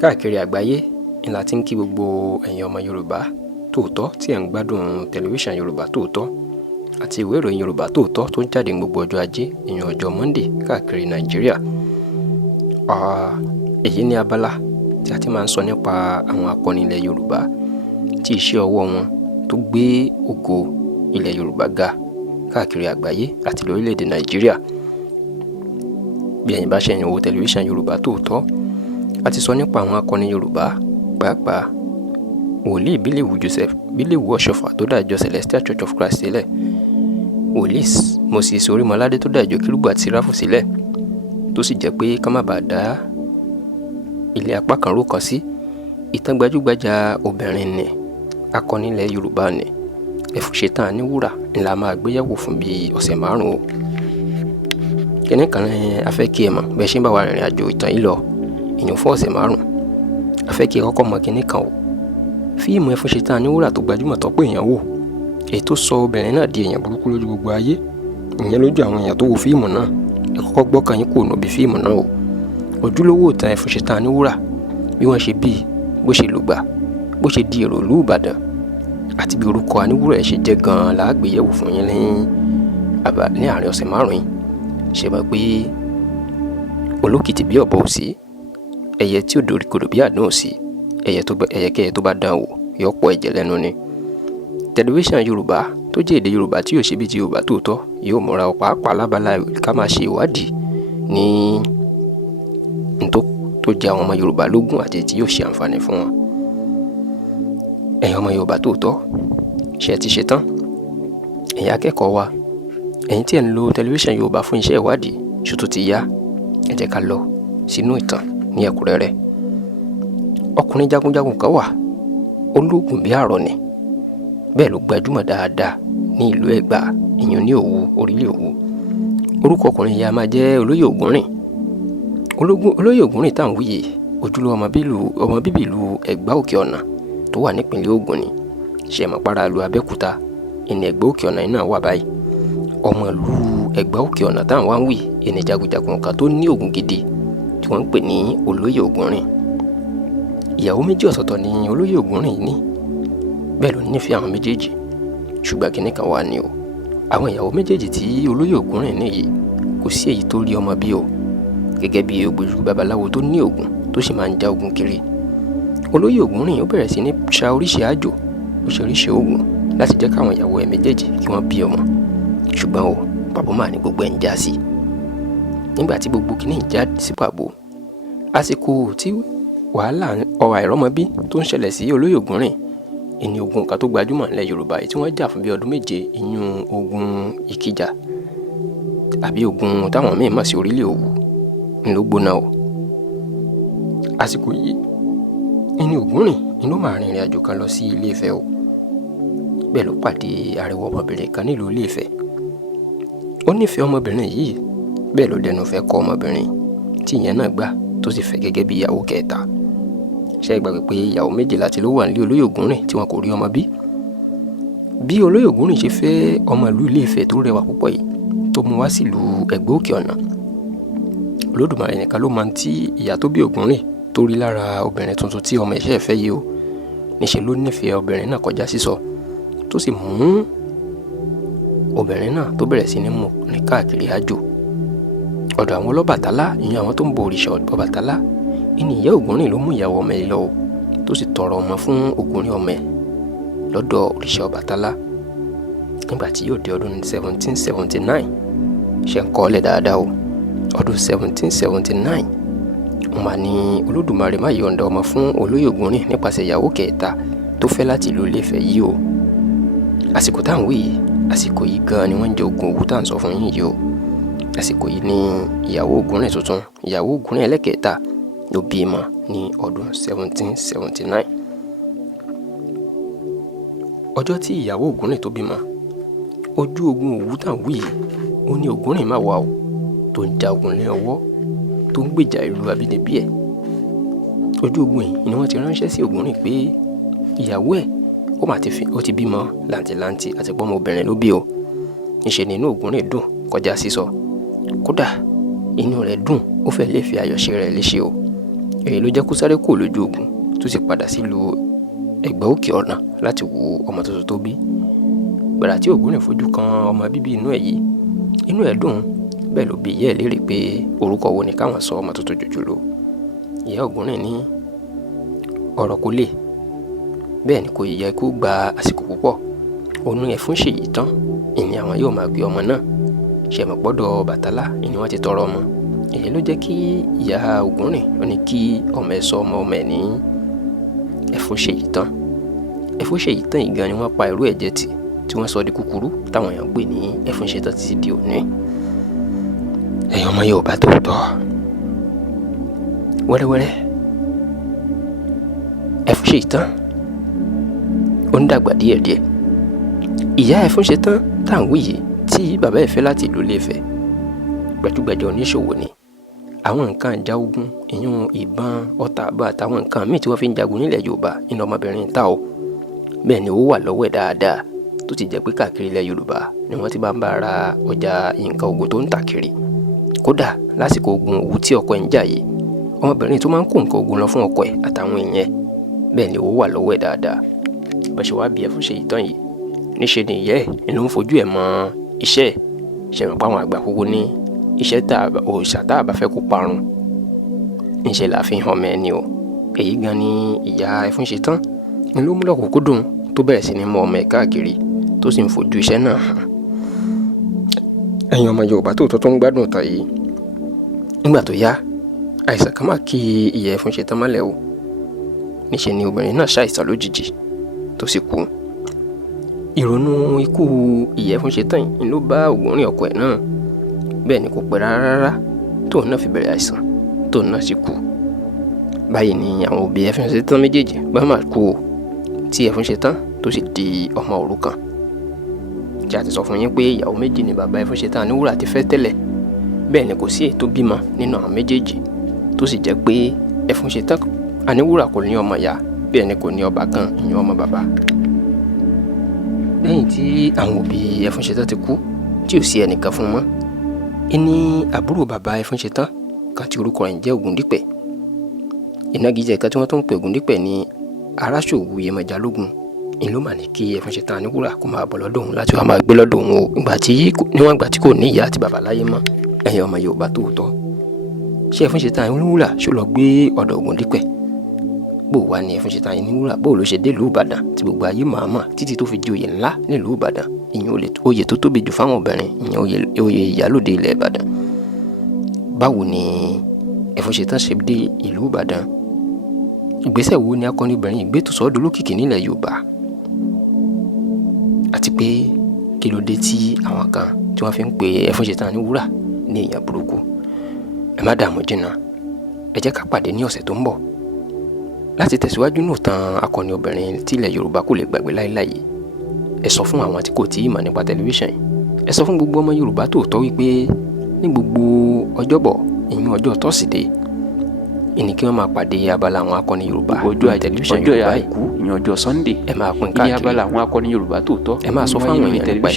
Káàkiri àgbáyé ni la ti ń kí gbogbo ẹ̀yin ọmọ Yorùbá tòótọ́ tí ẹ̀ ń gbádùn tẹlifíṣàn Yorùbá Tòótọ́ àti ìwé ìròyìn Yorùbá Tòótọ́ tó ń jáde ní gbogbo ọjọ́ Ajé ìyẹn ọjọ́ Monday káàkiri Nàìjíríà. Èyí ni abala tí a ti máa ń sọ nípa àwọn akọni ilẹ̀ Yorùbá tí iṣẹ́ ọwọ́ wọn tó gbé ògo ilẹ̀ Yorùbá ga káàkiri àgbáyé àti lórílẹ̀‐èdè Nàìjíríà. Bí ẹ̀yin bá ṣe ń wo tẹlifíṣàn Yorùbá Tòótọ́, a ti sọ nípa àwọn akọni Yorùbá, pàápàá wòlíì Bíléwù Joseph Bíléwù Ọ̀ṣọ́fà tó dá ìjọ Celestial Church of Christ sílẹ̀, wòlíì Moses Orímọládé tó dá ìjọ Kérúbù àti Séráfù sílẹ̀, tó sì jẹ́ pé ká má bàa dá ilé apá kan ró kan sí. Ìtàn gbajúgbajà obìnrin ni akọni ilẹ̀ Yorùbá ni Ẹfúnṣetán Aníwúrà ńlá máa gbéyàwó fún bíi ọ̀sẹ̀ márùn-ún. Kíní kan ní a fẹ́ kí ẹ mọ̀ bẹ́ẹ̀ ṣe ń bá wa rìnrìn àjò ìtàn yìí lọ ìyẹn fún ọ̀sẹ̀ márùn-ún. A fẹ́ kí ẹ kọ́kọ́ mọ̀ kíní kan o. Fíìmù Ẹfúnṣetán Aníwúrà tó gbajúmọ̀ tọ́pọ̀ èèyàn wò, èyí tó sọ obìnrin náà di èèyàn burúkú lójú gbogbo ayé, ìyẹn lójú àwọn èèyàn tó wo fíìmù náà. Ẹ kọ́kọ́ gbọ́kàn yín kúrò níbi fíìmù náà o. Ojúlówó ìtàn Ẹfúnṣetán Aníwúrà, bí wọ́n ṣe bí, bó ṣe lùgbà, bó ṣe di èrò ìlú Ìbàdàn àti bí orúkọ Aníwúrà ẹ̀ ṣe jẹ́ gan-an la gbé yẹ̀wò fún yín ní àárín ọ̀sẹ̀ márùn-ún yìí. Ṣé mọ̀ pé olókìtì bí ọ̀bọ ò sí, ẹyẹ tí ò doríkodò bí àdán ò sí, ẹyẹkẹ́yẹ tó bá dán wò yóò pọ̀ ẹ̀jẹ̀ lẹ́nu ni. Tẹlifíṣàn Yorùbá tó jẹ́ èdè Yorùbá tí yóò ṣe bí ti Yorùbá Tòótọ́ yóò múra pàápàá lábala ká máa ṣe ìwádìí ní tó jẹ́ àwọn ọmọ Yorùbá lógún àti tí yóò ṣe àǹfààní fún wọn. Ẹ̀yin ọmọ Yorùbá Tòótọ́, ṣé ẹ ti ṣe tán? Ẹ̀yin akẹ́kọ̀ọ́ wa, ẹ̀yin tí ẹ̀ ń lo tẹlifíṣàn Yorùbá fún iṣẹ́ ìwádìí, ṣó tó ti yá? Ẹ jẹ́ ká lọ sínú ìtàn ní ẹ̀kúnrẹ́rẹ́. Ọkùnrin jagunjagun kan wà, ológun bí àrọ̀ ni, bẹ́ẹ̀ ló gbajúmọ̀ dáadáa ní ìlú Ẹ̀gbá, ìyẹn ní Òwu, orílẹ̀ Òwu. Orúkọ ọkùnrin yìí a máa jẹ́ Olóyè Ògúnrìn. Olóyè Ògúnrìn tá à ń wí yìí, ojúlówó ọmọ bíbí ìlú Ẹ̀gbá Òkè Ọ̀nà tó wà nípìnlẹ̀ Ògùn ni. Ṣé ẹ mọ̀ para ìlú Abẹ́òkúta ìní Ẹ̀gbá Òkè Ọ̀nà yìí náà wà báyìí. Ọmọ ìlú Ẹ̀gbá Òkè Ọ̀nà tá à ń wá ń wí ìní jagunjagun kan tó ní ògùn gidi tí wọ́n ń pè ní Olóyè Ògúnrìn. Ìyàwó méjì ọ̀tọ̀ọ̀tọ̀ ni Olóyè Ògúnrìn ní, bẹ́ẹ̀ ló nífẹ̀ẹ́ àwọn méjèèjì. Ṣùgbọ́n kíní kan wà ní o, àwọn ìyàwó méjèèjì tí Olóyè Ògúnrìn ní yìí kò sí èyí tó rí ọmọ bí o, gẹ́gẹ́ bí ògbójú babaláwo tó ní ògùn tó sì máa ń já ogun kiri. Olóyè Ògúnrìn ó bẹ̀rẹ̀ sí ní ṣa oríṣi àjò, oríṣiríṣi oògùn láti jẹ́ káwọn ìyàwó ẹ̀ méjèèjì kí wọ́n bí ọmọ. Ṣùgbọ́n o, pàbó máa ní gbogbo ẹ̀ ń já sí. Nígbà tí gbogbo kìíní ń já sí pàbó, àsìkò tí wàhálà àìrọ́mọbí tó ń ṣẹlẹ̀ sí Olóyè Ògúnrìn, ìní ogun kan tó gbajúmọ̀ nílẹ̀ Yorùbá yìí tí wọ́n jà fún bí ọdún 7, ìyún ogun Ìkìjà àbí ogun táwọn míì mọ̀ sí orílẹ̀ Òwu ló gbóná o. Àsìkò yìí ìní Ògúnrìn ló máa rìnrìn àjò kan lọ sí Ilé Ifẹ̀ o. Bẹ́ẹ̀ ló pàdé arẹwà ọmọbìnrin kan nílùú Ilé Ifẹ̀. Ó nífẹ̀ẹ́ ọmọbìnrin yìí, bẹ́ẹ̀ ló dẹnu fẹ́ kọ ọmọbìnrin tí ìyẹn náà gbà tó sì fẹ́ gẹ́gẹ́ bí ìyàwó kẹta. Ṣé ẹ gbàgbé pé ìyàwó 12 tí ló wà nílé Olóyè Ògúnrìn tí wọn kò rí ọmọ bí? Bí Olóyè Ògúnrìn ṣe fẹ́ ọmọ ìlú Ilé Ifẹ̀ tó rẹwà púpọ̀ yìí tó mú wá sílùú Ẹ̀gbá Òkè Ọ̀nà, Olódùmarè nìkan ló máa ń tí ìyá tó bí Ògúnrìn tó rí lára obìnrin tuntun tí ọmọ ẹ̀ṣẹ́ fẹ́ yìí o. Níṣẹ́ ló nífẹ̀ẹ́ obìnrin náà kọjá sísọ, tó sì mú obìnrin náà tó bẹ̀rẹ̀ sí ní mú ní káàkiri àjò. Ọ̀dọ̀ àwọn Ọlọ́bàtálá, ìyẹn àwọn tó ń bọ òrìṣà Ọbàtálá, ìní ìyá Ògúnrìn ló mú ìyàwó ọmọ ẹ̀ lọ o, tó sì tọrọ ọmọ fún Ògúnrìn ọmọ ẹ̀ lọ́dọ̀ òrìṣà Ọbàtálá. Nígbà tí yóò dé ọdún 1779, ṣe ń kọ́ ọ́lẹ̀ dáadáa o, ọdún 1779 wọ́n máa ní Olódùmarè má yọ̀ǹda ọmọ fún Olóyè Ògúnrìn nípasẹ̀ ìyàwó kẹta tó fẹ́ láti ìlú Ilé Ifẹ̀ yìí o. Àsìkò tá à ń wí yìí, àsìkò yìí gan-an ni wọ́n ń jẹ ogun Òwu tá à ń sọ fún yín yìí o. Àsìkò yìí ni ìyàwó Ògúnrìn tuntun, ìyàwó Ògúnrìn ẹlẹ́kẹta ló bímọ ní ọdún 1779. Ọjọ́ tí ìyàwó Ògúnrìn tó bímọ, ojú ogun Òwu tá à ń wí yìí ó ní Ògúnrìn máa wà o, tó ń ja ogun lé ọwọ́, tó ń gbèjà ìlú abínibí ẹ̀. Ojú ogun yìí ni wọ́n ti ránṣẹ́ sí Ògúnrìn pé ìyàwó ẹ̀ ó ti bímọ làǹtìlanti àti pé ọmọbìnrin ló bí o. Níṣẹ́ ni inú Ògúnrìn dùn kọjá sísọ. Kódà inú rẹ̀ dùn, ó fẹ́ lè fi ayọ̀ ṣe rẹ̀ léṣe o. èyí ló jẹ́ kó sáré kúrò lójú ogun tó sì padà sílùú Ẹ̀gbá Òkè Ọ̀nà láti wo ọmọ tuntun tó bí. Gbàrà tí Ògúnrìn fojú kan ọmọ bíbí inú ẹ̀ yìí, inú ẹ̀ dùn, bẹ́ẹ̀ ló bi ìyá ẹ̀ léèrè pé orúkọ wo ni káwọn sọ ọmọ tuntun jòjòló. Ìyá Ògúnrìn ní ọ̀rọ̀ kò le, bẹ́ẹ̀ ni kò yẹ kó gba àsìkò púpọ̀. Oyún ẹ̀fún ṣèyí tán ìní àwọn yóò máa gbé ọmọ náà. Ṣẹ̀mọ̀pọ́dọ̀ Ọbàtálá ìní wọ́n ti tọrọ ọmọ. Èyí ló jẹ́ kí ìyá Ògúnrìn ó ní kí ọmọ ẹ̀ sọ ọmọ ẹ̀ ní ẹ̀fún ṣèyí tán. Ẹ̀fún ṣèyí tán yìí gan ni wọ́n pa irú ẹ̀jẹ̀ tí wọ́n sọ di kúkúrú táwọn èèyàn gbé ní ẹ̀fún ṣèyí tán títí di òní. Ẹ̀yin ọmọ Yorùbá tòótọ́, wẹ́rẹ́wẹ́rẹ́ ẹ̀fún ṣèyí tán ó ń dàgbà díẹ̀díẹ̀. Ìyá ẹ̀fún ṣèyí tán tá à ń wí yìí tí bàbá ẹ̀ fẹ́ láti ìlú Ilé-Ifẹ̀, gbajúgbajà oníṣòwò ni. Àwọn nǹkan ìjà ogun, ìyún ìbọn, ọta àbọ̀ àtàwọn nǹkan míì tí wọ́n fi ń jagun nílẹ̀ Yorùbá iná ọmọbìnrin ta o. Bẹ́ẹ̀ ni ó wà lọ́wọ́ ẹ̀ dáadáa tó ti jẹ́ pé káàkiri ilẹ̀ Yorùbá ni wọ́n ti bá ń bá ara ọjà nǹkan ogun tó ń tà kiri. Kódà lásìkò ogun Òwu tí ọkọ ẹ̀ ń jà yìí, ọmọbìnrin tó máa ń kó nǹkan ogun lọ fún ọkọ ẹ̀ àtàwọn èèyàn, bẹ́ẹ̀ ni ó wà lọ́wọ́ ẹ̀ dáadáa. Bó ṣe wá bí ẹ̀fún ṣèyí tán yìí, níṣe ni ìyá ẹ̀ ló ń fojú ẹ̀ mọ iṣẹ́ ẹ̀. Ṣẹ̀mọ̀ pa àwọn àgbà kúkú ní iṣẹ́ òòṣà tá a bá fẹ́ kó parun, ńṣe là fi hàn mẹ́ ni o. Èyí gan ni ìyá ẹ̀fún ṣèyí tán ni ló mú lọ́kùnkúndùn tó bẹ̀rẹ̀ sí ní mọ ọmọ ẹ̀ káàkiri tó sì ń fojú iṣẹ́ náà hàn. Ẹ̀yin ọmọ Yorùbá tòótọ́ tó ń gbádùn ìtàn yìí, nígbà tó yá àìsàn kan máa kí ìyá ẹ̀fún ṣèyí tán mọ́lẹ̀ o. Níṣe ni obìnrin náà ṣàìsàn lójijì tó sì kú. Ìrònú ikú ìyá ẹ̀fún ṣèyí tán yìí ló bá Ògúnrìn ọkọ ẹ̀ náà. Bẹ́ẹ̀ ni kò pẹ́ rárá tóun náà fi bẹ̀rẹ̀ àìsàn tóun náà sì kú. Báyìí ni àwọn òbí ẹ̀fún ṣèyí tán méjèèjì bá máa kú o, tí ẹ̀fún ṣèyí tán tó sì di ọmọ òrukàn. Tí a ti sọ fún yín pé ìyàwó méjì ni bàbá ẹ̀fún ṣèyí tán Aníwúrà ti fẹ́ tẹ́lẹ̀. Bẹ́ẹ̀ ni kò sí èyí tó bímọ nínú àwọn méjèèjì, tó sì jẹ́ pé ẹ̀fún ṣèyí tán Aníwúrà kò ní ọmọ ìyá, bẹ́ẹ̀ ni kò ní ọbàkan ìyẹn ọmọ bàbá. Lẹ́yìn tí àwọn òbí ẹ̀fún ṣèyí tán ti kú tí ò sí ẹnìkan fún mọ́, ìní àbúrò bàbá ẹ̀fún ṣèyí tán kan tí orúkọ rẹ̀ ń jẹ́ Ògúndípẹ̀. Ìnagijẹ kan tí wọ́n tó ń pè Ògúndípẹ̀ ní Aráṣòwò Yemọja lógun, ìlú mà ní kí ẹ̀fún ṣèyí tán Aníwúrà kó máa bọ̀ lọ́dọ̀ òun láti wá máa gbé lọ́dọ̀ òun o, níwọ̀n ìgbà tí kò ní ìyá àti bàbá láyé mọ́. Ẹ̀yin ọmọ Yorùbá tòótọ́, ṣé ẹ̀fún ṣèyí tán Aníwúrà ṣó lọ gbé ọ̀dọ̀ Ògúndípẹ̀? Bó wá ní ẹ̀fún ṣèyí tán Aníwúrà bó ló ṣe dé ìlú Ìbàdàn tí gbogbo ayé màmá títí tó fi di oyè ńlá nílùú Ìbàdàn, ìyẹn oyè tó tóbi jù fáwọn obìnrin, ìyẹn oyè ìyálóde ilẹ̀ Ìbàdàn. Báwo ni ẹ̀fún ṣèyí tán ṣe dé ìlú Ìbàdàn? Ìgbésẹ̀ wo ni akọni obìnrin ìgbé tó sọ́dọ̀ lókìkí nílẹ̀ Yorùbá? Àti pé kí ló dé tí àwọn kan tí wọ́n fi ń pe ẹ̀fún ṣèyí tán Aníwúrà ní èèyàn burúkú? Ẹ má dààmú jìnnà, ẹ jẹ́ ká pàdé ní ọ̀sẹ̀ tó ń bọ̀ láti tẹ̀síwájú nù tàn akọni obìnrin tí ilẹ̀ Yorùbá kò lè gbàgbé láéláé. Ẹ sọ fún àwọn tí kò tí ì mọ̀ nípa tẹlifíṣàn yìí, ẹ sọ fún gbogbo ọmọ Yorùbá tòótọ́ wípé ní gbogbo ọjọ́bọ̀ ìyún ọjọ́ tọ́sídẹ̀ẹ́ ìní kí wọ́n máa pàdé abala àwọn akọni Yorùbá ọjọ́ tẹlifíṣàn Yorùbá àìkú ìyún ọjọ́ Sunday. Ẹ máa pín káàkiri ní abala àwọn akọni Yorùbá tòótọ́. Ẹ máa sọ fáwọn èèyàn nípa ẹ̀,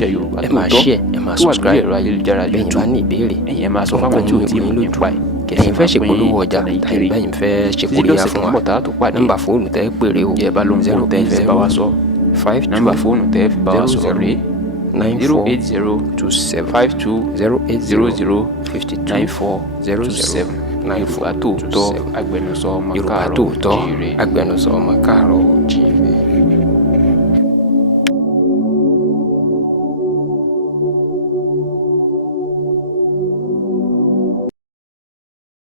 ẹ máa share, ẹ máa subscribe, ẹ̀rọ ayélujára bẹ́ẹ̀ bá ní ìbéèrè ẹ̀yin ẹ máa sọ fáwọn tí ò tí ì mọ̀ nípa ẹ̀. ẹ̀yin fẹ́ ṣèpolówó ọjà tàbí bẹ́yìn fẹ́ ṣèkóríyá fún wa, nọ́mbà fóònù tẹ́ péré o 080 nọ́mbà fóònù tẹ́ fi bá wa sọ̀rọ̀ rèé 08052005400. Yorùbá tòótọ́ agbẹnusọ ọmọ káàárọ̀ oòjíire.